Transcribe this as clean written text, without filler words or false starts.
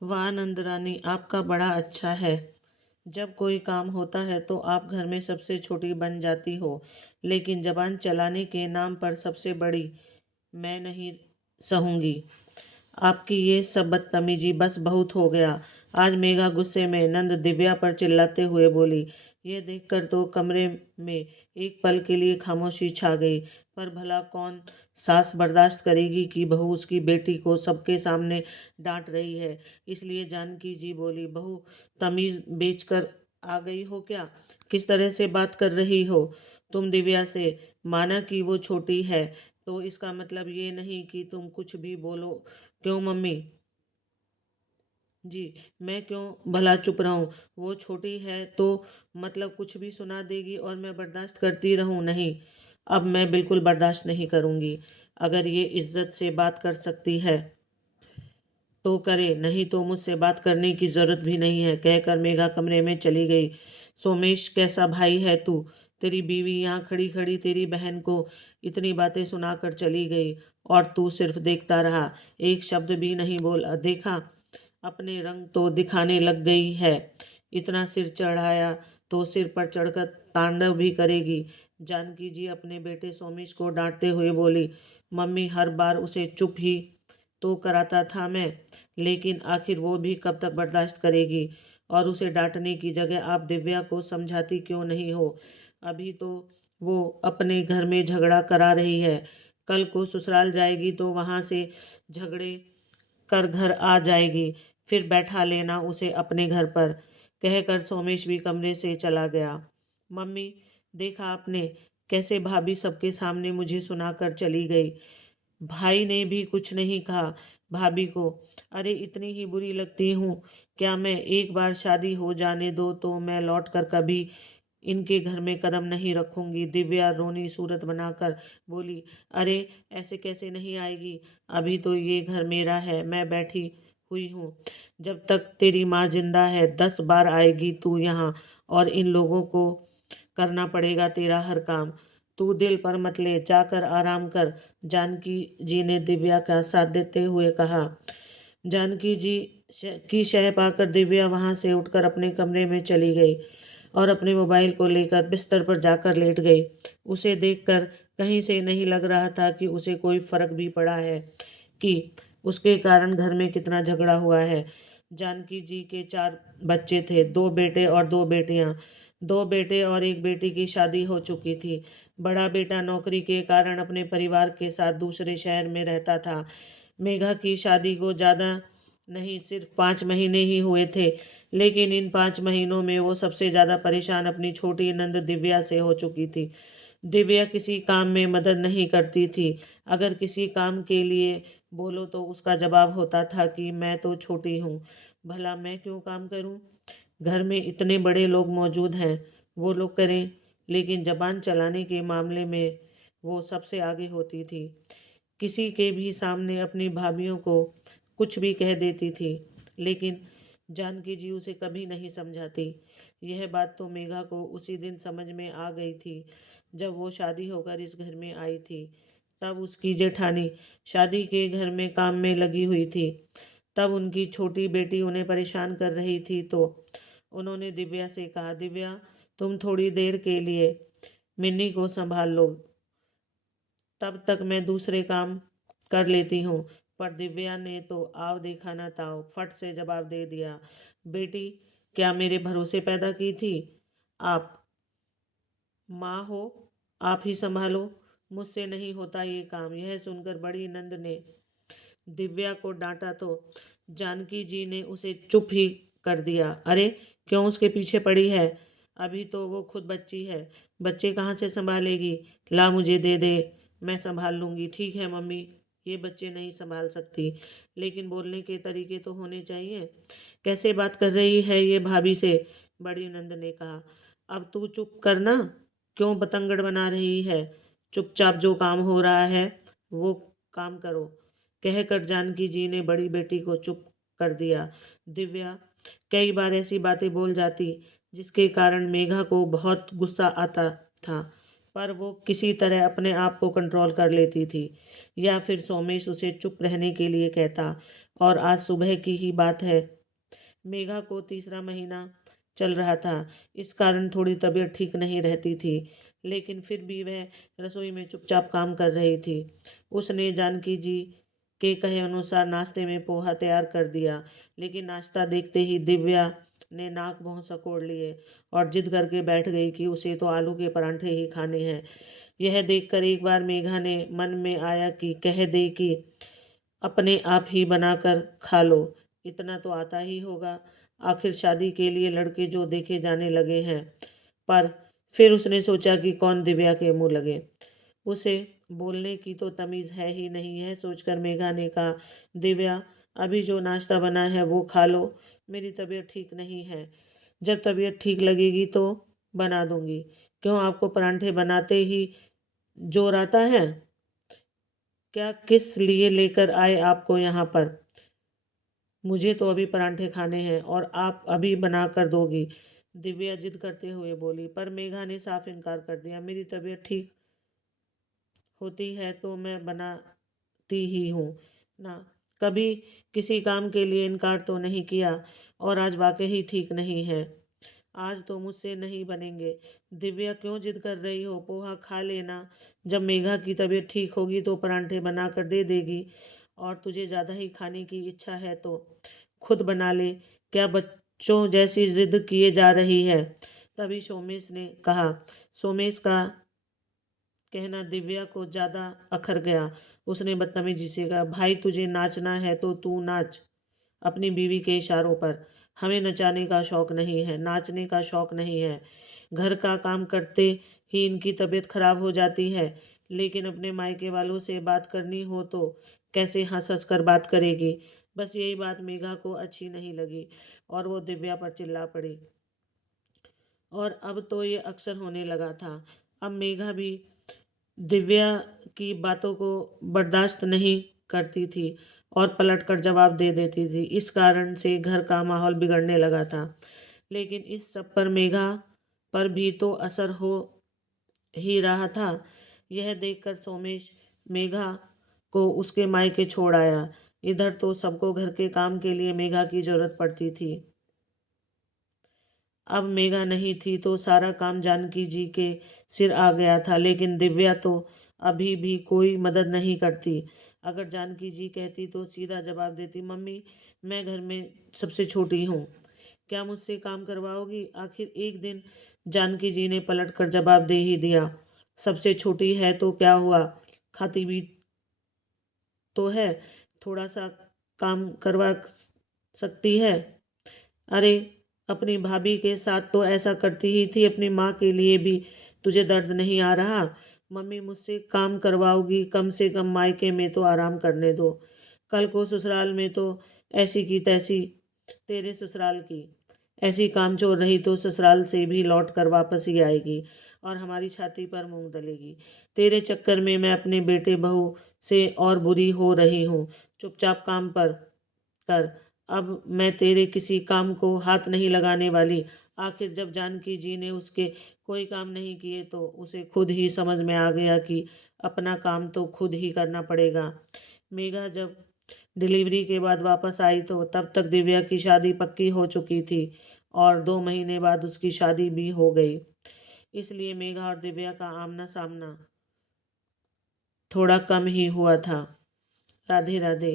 वाह नंदरानी, आपका बड़ा अच्छा है। जब कोई काम होता है तो आप घर में सबसे छोटी बन जाती हो, लेकिन जबान चलाने के नाम पर सबसे बड़ी मैं नहीं सहूंगी। आपकी ये सब बदतमीजी बस बहुत हो गया। आज मेघा गुस्से में नंद दिव्या पर चिल्लाते हुए बोली। यह देखकर तो कमरे में एक पल के लिए खामोशी छा गई। पर भला कौन सास बर्दाश्त करेगी कि बहू उसकी बेटी को सबके सामने डांट रही है। इसलिए जानकी जी बोली, बहू तमीज बेचकर आ गई हो क्या? किस तरह से बात कर रही हो तुम दिव्या से? माना कि वो छोटी है तो इसका मतलब ये नहीं कि तुम कुछ भी बोलो। क्यों मम्मी जी? मैं क्यों भला चुप रहूं? वो छोटी है तो मतलब कुछ भी सुना देगी और मैं बर्दाश्त करती रहूं? नहीं, अब मैं बिल्कुल बर्दाश्त नहीं करूंगी। अगर ये इज्जत से बात कर सकती है तो करे, नहीं तो मुझसे बात करने की जरूरत भी नहीं है, कहकर मेघा कमरे में चली गई। सोमेश, कैसा भाई है तू? तेरी बीवी यहाँ खड़ी खड़ी तेरी बहन को इतनी बातें सुनाकर चली गई और तू सिर्फ देखता रहा, एक शब्द भी नहीं बोला। देखा, अपने रंग तो दिखाने लग गई है। इतना सिर चढ़ाया तो सिर पर चढ़कर तांडव भी करेगी। जानकी जी अपने बेटे सोमेश को डांटते हुए बोली, मम्मी हर बार उसे चुप ही तो कराता था मैं, लेकिन आखिर वो भी कब तक बर्दाश्त करेगी? और उसे डांटने की जगह आप दिव्या को समझाती क्यों नहीं हो? अभी तो वो अपने घर में झगड़ा करा रही है, कल को ससुराल जाएगी तो वहाँ से झगड़े कर घर आ जाएगी, फिर बैठा लेना उसे अपने घर पर, कहकर सोमेश भी कमरे से चला गया। मम्मी, देखा आपने कैसे भाभी सबके सामने मुझे सुनाकर चली गई। भाई ने भी कुछ नहीं कहा भाभी को। अरे इतनी ही बुरी लगती हूँ क्या मैं? एक बार शादी हो जाने दो तो मैं लौट कर कभी इनके घर में कदम नहीं रखूंगी। दिव्या रोनी सूरत बनाकर बोली, अरे ऐसे कैसे नहीं आएगी? अभी तो ये घर मेरा है, मैं बैठी हुई हूँ। जब तक तेरी माँ जिंदा है 10 बार आएगी तू यहाँ, और इन लोगों को करना पड़ेगा तेरा हर काम। तू दिल पर मत ले, जाकर आराम कर, जानकी जी ने दिव्या का साथ देते हुए कहा। जानकी जी की शह पाकर दिव्या वहां से उठकर अपने कमरे में चली गई और अपने मोबाइल को लेकर बिस्तर पर जाकर लेट गई। उसे देखकर कहीं से नहीं लग रहा था कि उसे कोई फर्क भी पड़ा है कि उसके कारण घर में कितना झगड़ा हुआ है। जानकी जी के 4 बच्चे थे, 2 बेटे और 2 बेटियां। 2 बेटे और एक बेटी की शादी हो चुकी थी। बड़ा बेटा नौकरी के कारण अपने परिवार के साथ दूसरे शहर में रहता था। मेघा की शादी को ज़्यादा नहीं, सिर्फ 5 महीने ही हुए थे, लेकिन इन 5 महीनों में वो सबसे ज़्यादा परेशान अपनी छोटी नंद दिव्या से हो चुकी थी। दिव्या किसी काम में मदद नहीं करती थी। अगर किसी काम के लिए बोलो तो उसका जवाब होता था कि मैं तो छोटी हूँ, भला मैं क्यों काम करूँ? घर में इतने बड़े लोग मौजूद हैं, वो लोग करें। लेकिन जबान चलाने के मामले में वो सबसे आगे होती थी। किसी के भी सामने अपनी भाभीियों को कुछ भी कह देती थी, लेकिन जानकी जी उसे कभी नहीं समझाती। यह बात तो मेघा को उसी दिन समझ में आ गई थी जब वो शादी होकर इस घर में आई थी। तब उसकी जेठानी शादी के घर में काम में लगी हुई थी। तब उनकी छोटी बेटी उन्हें परेशान कर रही थी तो उन्होंने दिव्या से कहा, दिव्या तुम थोड़ी देर के लिए मिन्नी को संभाल लो, तब तक मैं दूसरे काम कर लेती हूँ। पर दिव्या ने तो आव देखा न ताव, फट से जवाब दे दिया, बेटी क्या मेरे भरोसे पैदा की थी? आप माँ हो, आप ही संभालो, मुझसे नहीं होता ये काम। यह सुनकर बड़ी नंद ने दिव्या को डांटा तो जानकी जी ने उसे चुप ही कर दिया। अरे क्यों उसके पीछे पड़ी है? अभी तो वो खुद बच्ची है, बच्चे कहाँ से संभालेगी? ला मुझे दे दे, मैं संभाल लूँगी। ठीक है मम्मी, ये बच्चे नहीं संभाल सकती, लेकिन बोलने के तरीके तो होने चाहिए। कैसे बात कर रही है ये भाभी से? बड़ी नंद ने कहा। अब तू चुप करना, क्यों बतंगड़ बना रही है? चुपचाप जो काम हो रहा है वो काम करो, कहकर जानकी जी ने बड़ी बेटी को चुप कर दिया। दिव्या कई बार ऐसी बातें बोल जाती जिसके कारण मेघा को बहुत गुस्सा आता था, पर वो किसी तरह अपने आप को कंट्रोल कर लेती थी, या फिर सोमेश उसे चुप रहने के लिए कहता और आज सुबह की ही बात है। मेघा को तीसरा महीना चल रहा था। इस कारण थोड़ी तबीयत ठीक नहीं रहती थी, लेकिन फिर भी वह रसोई में चुपचाप काम कर रही थी। उसने जानकी जी के कहे अनुसार नाश्ते में पोहा तैयार कर दिया, लेकिन नाश्ता देखते ही दिव्या ने नाक मुंह सकोड़ लिए और जिद करके बैठ गई कि उसे तो आलू के परांठे ही खाने हैं। यह देखकर एक बार मेघा ने मन में आया कि कह दे कि अपने आप ही बनाकर खा लो, इतना तो आता ही होगा। आखिर शादी के लिए लड़के जो देखे जाने लगे हैं। पर फिर उसने सोचा कि कौन दिव्या के मुंह लगे, उसे बोलने की तो तमीज़ है ही नहीं। है सोचकर मेघा ने कहा, दिव्या, अभी जो नाश्ता बना है वो खा लो। मेरी तबीयत ठीक नहीं है, जब तबीयत ठीक लगेगी तो बना दूंगी। क्यों, आपको परांठे बनाते ही जोर आता है क्या? किस लिए लेकर आए आपको यहाँ पर? मुझे तो अभी परांठे खाने हैं और आप अभी बना कर दोगी? दिव्या जिद करते हुए बोली। पर मेघा ने साफ इनकार कर दिया। मेरी तबीयत ठीक होती है तो मैं बनाती ही हूँ ना, कभी किसी काम के लिए इनकार तो नहीं किया। और आज वाकई ठीक नहीं है, आज तो मुझसे नहीं बनेंगे। दिव्या, क्यों जिद कर रही हो? पोहा खा लेना, जब मेघा की तबीयत ठीक होगी तो परांठे बना कर दे देगी। और तुझे ज़्यादा ही खाने की इच्छा है तो खुद बना ले, क्या बच्चों जैसी जिद किए जा रही है? तभी सोमेश ने कहा। सोमेश का कहना दिव्या को ज़्यादा अखर गया। उसने बदतमीजी से कहा, भाई तुझे नाचना है तो तू नाच अपनी बीवी के इशारों पर। हमें नचाने का शौक नहीं है, नाचने का शौक नहीं है। घर का काम करते ही इनकी तबीयत खराब हो जाती है, लेकिन अपने मायके वालों से बात करनी हो तो कैसे हंस हंस कर बात करेगी। बस यही बात मेघा को अच्छी नहीं लगी और वो दिव्या पर चिल्ला पड़ी। और अब तो ये अक्सर होने लगा था। अब मेघा भी दिव्या की बातों को बर्दाश्त नहीं करती थी और पलटकर जवाब दे देती थी। इस कारण से घर का माहौल बिगड़ने लगा था। लेकिन इस सब पर मेघा पर भी तो असर हो ही रहा था। यह देखकर सोमेश मेघा को उसके मायके छोड़ आया। इधर तो सबको घर के काम के लिए मेघा की जरूरत पड़ती थी। अब मेघा नहीं थी तो सारा काम जानकी जी के सिर आ गया था, लेकिन दिव्या तो अभी भी कोई मदद नहीं करती। अगर जानकी जी कहती तो सीधा जवाब देती, मम्मी, मैं घर में सबसे छोटी हूँ, क्या मुझसे काम करवाओगी? आखिर एक दिन जानकी जी ने पलट कर जवाब दे ही दिया, सबसे छोटी है तो क्या हुआ, खाती भी तो है, थोड़ा सा काम करवा सकती है। अरे, अपनी भाभी के साथ तो ऐसा करती ही थी, अपनी माँ के लिए भी तुझे दर्द नहीं आ रहा? मम्मी, मुझसे काम करवाओगी, कम से कम मायके में तो आराम करने दो। कल को ससुराल में तो ऐसी की तैसी, तेरे ससुराल की ऐसी कामचोर रही तो ससुराल से भी लौट कर वापस ही आएगी और हमारी छाती पर मूंग दलेगी। तेरे चक्कर में मैं अपने बेटे बहू से और बुरी हो रही हूँ। चुपचाप काम पर कर। अब मैं तेरे किसी काम को हाथ नहीं लगाने वाली। आखिर जब जानकी जी ने उसके कोई काम नहीं किए तो उसे खुद ही समझ में आ गया कि अपना काम तो खुद ही करना पड़ेगा। मेघा जब डिलीवरी के बाद वापस आई तो तब तक दिव्या की शादी पक्की हो चुकी थी और 2 महीने बाद उसकी शादी भी हो गई। इसलिए मेघा और दिव्या का आमना सामना थोड़ा कम ही हुआ था। राधे राधे।